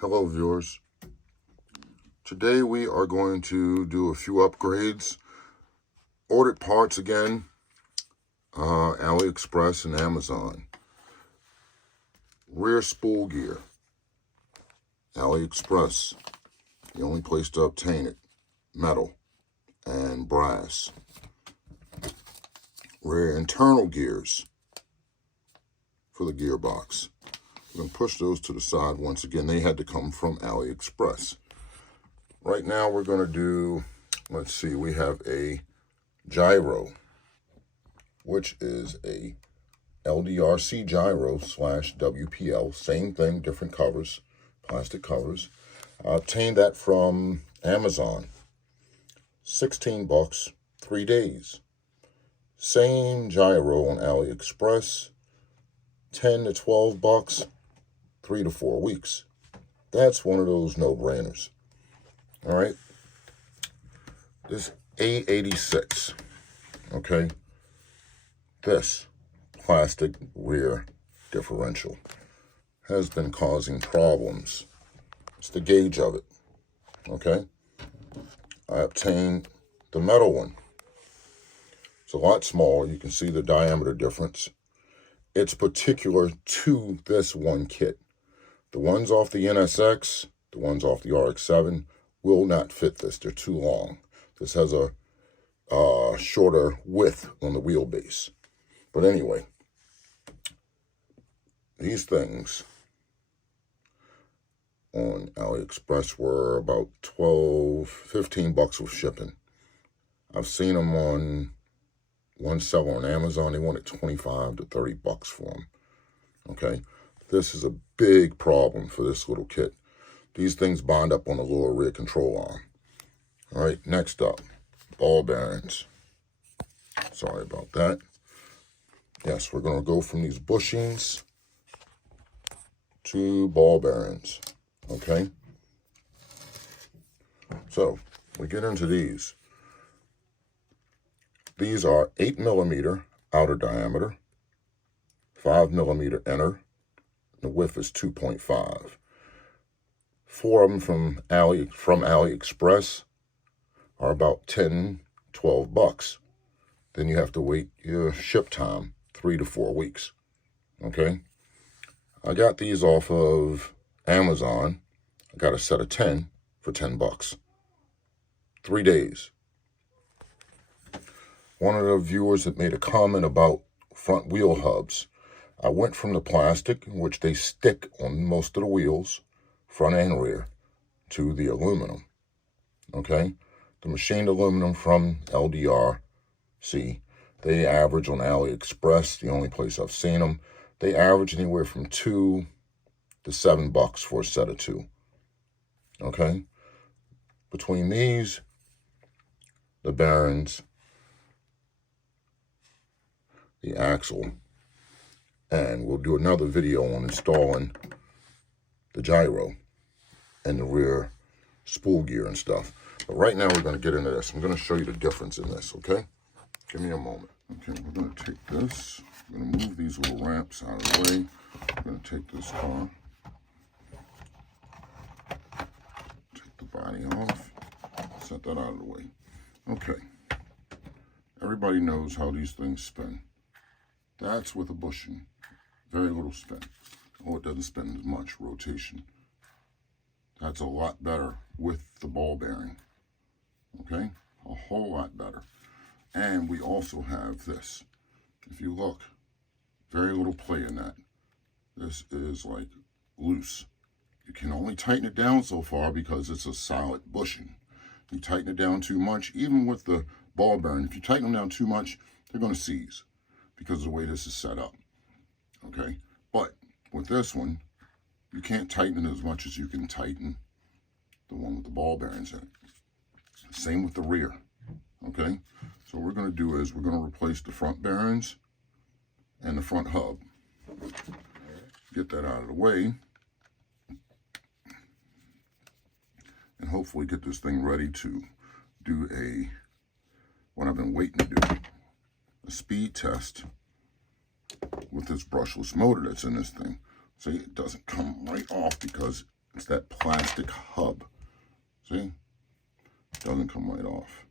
Hello viewers. Today we are going to do a few upgrades. Ordered parts again, AliExpress and Amazon. Rear spool gear, AliExpress, the only place to obtain it. Metal and brass. Rear internal gears for the gearbox. We're going to push those to the side once again. They had to come from AliExpress. Right now we're going to do, let's see, we have a gyro, which is a LDRC gyro / WPL. Same thing, different covers, plastic covers. I obtained that from Amazon. 16 bucks, 3 days. Same gyro on AliExpress. 10 to 12 bucks, 3 to 4 weeks. That's one of those no-brainers. All right. This A86, okay? This plastic rear differential has been causing problems. It's the gauge of it, okay? I obtained the metal one. It's a lot smaller. You can see the diameter difference. It's particular to this one kit. The ones off the NSX, the ones off the RX-7 will not fit this. They're too long. This has a shorter width on the wheelbase. But anyway, these things on AliExpress were about 12, 15 bucks with shipping. I've seen them on one seller on Amazon. They wanted 25 to 30 bucks for them. Okay, this is a big problem for this little kit. These things bind up on the lower rear control arm. All right, next up, ball bearings. Sorry about that. Yes, we're going to go from these bushings to ball bearings. Okay? So, we get into these. These are 8mm outer diameter, 5mm inner. The width is 2.5. 4 of them from AliExpress are about 10, 12 bucks. Then you have to wait your ship time, 3 to 4 weeks. Okay? I got these off of Amazon. I got a set of 10 for 10 bucks. 3 days. One of the viewers that made a comment about front wheel hubs. I went from the plastic, which they stick on most of the wheels, front and rear, to the aluminum. Okay? The machined aluminum from LDRC. They average on AliExpress, the only place I've seen them. They average anywhere from 2 to 7 bucks for a set of 2. Okay? Between these, the bearings, the axle, and we'll do another video on installing the gyro and the rear spool gear and stuff. But right now we're going to get into this. I'm going to show you the difference in this, okay? Give me a moment. Okay, we're going to take this. I'm going to move these little ramps out of the way. I'm going to take this car. Take the body off. Set that out of the way. Okay. Everybody knows how these things spin. That's with a bushing. Very little spin. Oh, it doesn't spin as much rotation. That's a lot better with the ball bearing. Okay? A whole lot better. And we also have this. If you look, very little play in that. This is like loose. You can only tighten it down so far because it's a solid bushing. You tighten it down too much, even with the ball bearing, if you tighten them down too much, they're going to seize because of the way this is set up. Okay? But with this one, you can't tighten it as much as you can tighten the one with the ball bearings in it. Same with the rear. Okay? So what we're going to do is we're going to replace the front bearings and the front hub. Get that out of the way. And hopefully get this thing ready to do what I've been waiting to do, a speed test with this brushless motor that's in this thing. See, it doesn't come right off because It's that plastic hub. See? Doesn't come right off.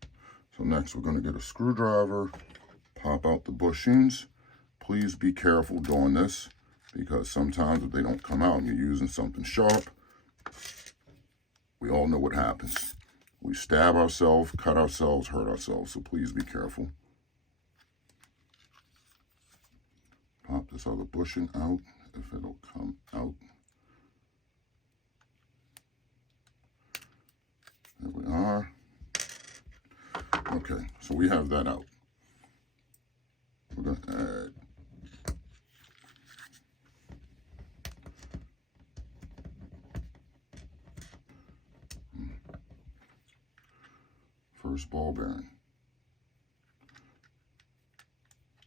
So next we're going to get a screwdriver, pop out the bushings. Please be careful doing this, because sometimes if they don't come out and you're using something sharp, we all know what happens. We stab ourselves, cut ourselves, hurt ourselves, so please be careful. Pop this other bushing out, if it'll come out. There we are. Okay, so we have that out. We're going to add first ball bearing.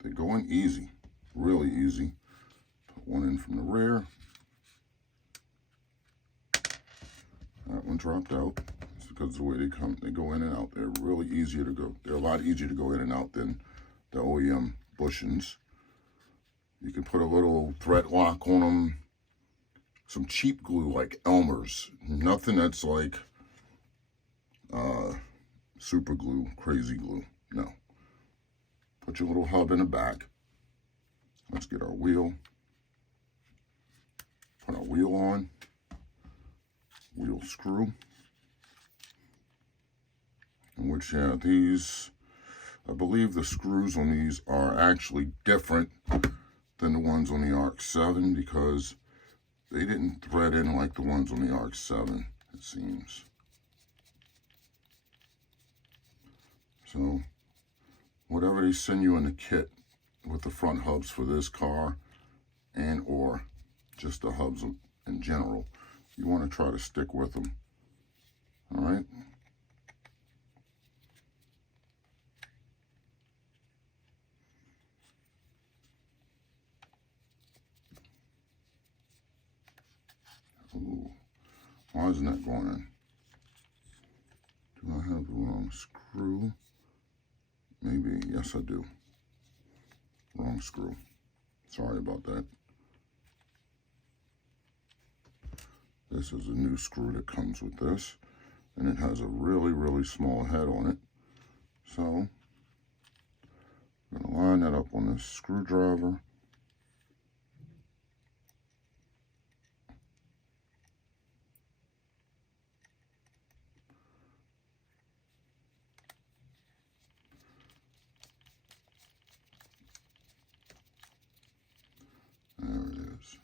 They go in easy, really easy. Put one in from the rear. That one dropped out. It's because of the way they go in and out. They're really easier to go. They're a lot easier to go in and out than the OEM bushings. You can put a little thread lock on them. Some cheap glue like Elmer's. Nothing that's like super glue, crazy glue. No. Put your little hub in the back. Let's get our wheel. Put our wheel on. Wheel screw. In which, yeah, these, I believe the screws on these are actually different than the ones on the Arc 7, because they didn't thread in like the ones on the Arc 7, it seems. So, whatever they send you in the kit with the front hubs for this car, and or just the hubs in general, you want to try to stick with them. All right? Ooh, why isn't that going in? Do I have the wrong screw? Maybe, yes I do. Wrong screw. Sorry about that. This is a new screw that comes with this, and it has a really, really small head on it. So, I'm going to line that up on this screwdriver. There it is.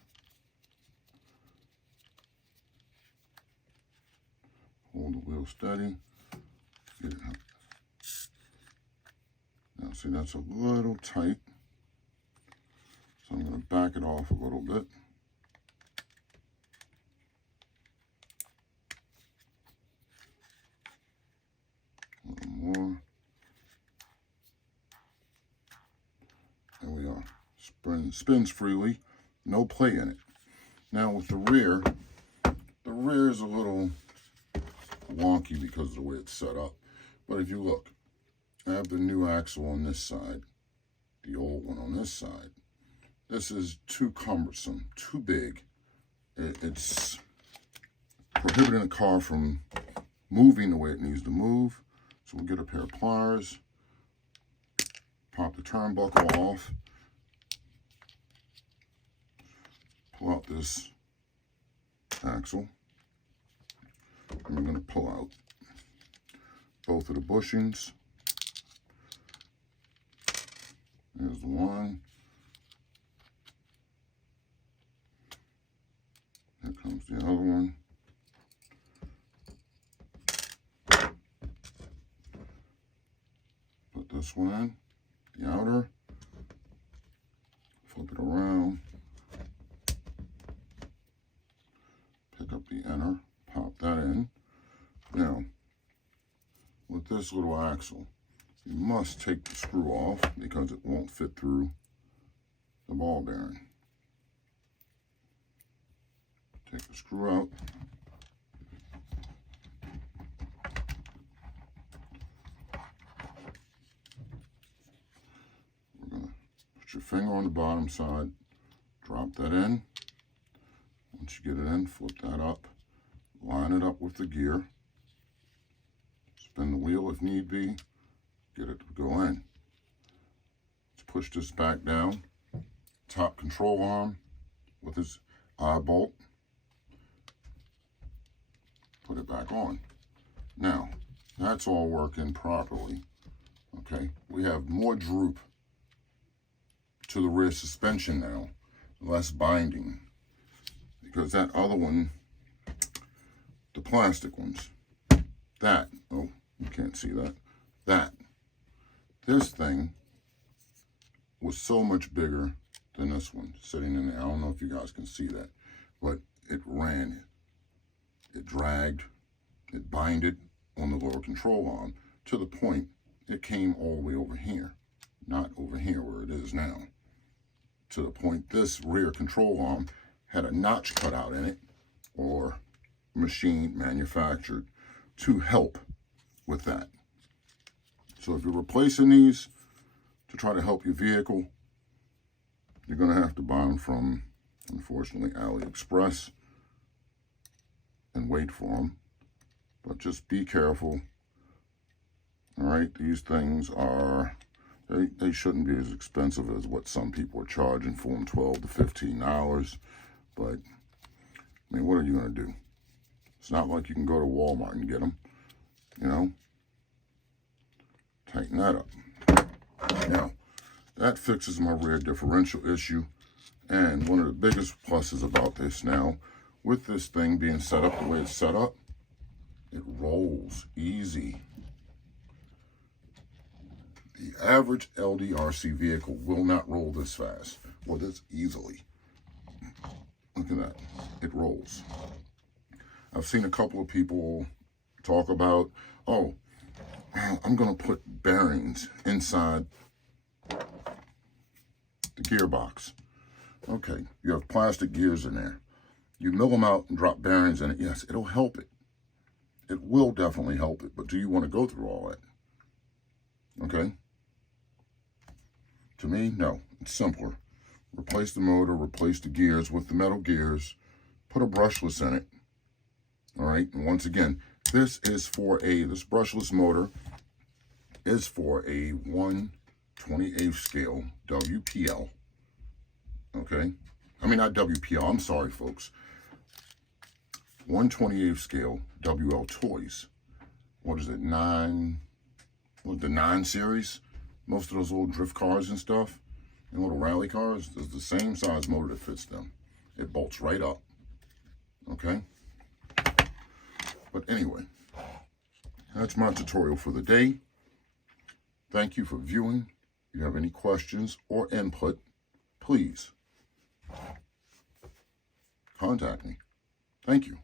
Hold the wheel steady. Get it out. Now see, that's a little tight. So I'm going to back it off a little bit. A little more. There we are. Spins freely. No play in it. Now with the rear is a little wonky because of the way it's set up. But if you look, I have the new axle on this side, the old one on this side. This is too cumbersome, too big. It's prohibiting the car from moving the way it needs to move. So we'll get a pair of pliers, pop the turnbuckle off, pull out this axle, and we're going to pull out both of the bushings. There's the one. Here comes the other one. Put this one in, the outer. Flip it around. Pick up the inner, pop that in. Now, with this little axle, you must take the screw off because it won't fit through the ball bearing. Take the screw out. We're going to put your finger on the bottom side, drop that in. Once you get it in, flip that up, line it up with the gear, spin the wheel if need be, get it to go in. Let's push this back down, top control arm with its eye bolt, put it back on. Now, that's all working properly. Okay, we have more droop to the rear suspension now, less binding, because that other one, the plastic ones, that, oh, you can't see that, this thing was so much bigger than this one sitting in there. I don't know if you guys can see that, but it ran, it dragged, it binded on the lower control arm to the point it came all the way over here, not over here where it is now, to the point this rear control arm had a notch cut out in it or machined, manufactured to help with that. So if you're replacing these to try to help your vehicle, you're going to have to buy them from, unfortunately, AliExpress and wait for them. But just be careful. All right, these things are, they shouldn't be as expensive as what some people are charging for them, $12 to $15. But, I mean, what are you going to do? It's not like you can go to Walmart and get them, you know? Tighten that up. Now, that fixes my rear differential issue. And one of the biggest pluses about this now, with this thing being set up the way it's set up, it rolls easy. The average LDRC vehicle will not roll this fast or this easily. Look at that. It rolls. I've seen a couple of people talk about, oh, I'm going to put bearings inside the gearbox. Okay, you have plastic gears in there. You mill them out and drop bearings in it. Yes, it'll help it. It will definitely help it, but do you want to go through all that? Okay? To me, no. It's simpler. Replace the motor, replace the gears with the metal gears, put a brushless in it. All right, and once again, this brushless motor is for a 1/28 scale WPL. Okay? I mean, not WPL, I'm sorry, folks. 1/28 scale WL toys. What is it, the 9 series? Most of those little drift cars and stuff, and little rally cars, there's the same size motor that fits them. It bolts right up. Okay? But anyway, that's my tutorial for the day. Thank you for viewing. If you have any questions or input, please contact me. Thank you.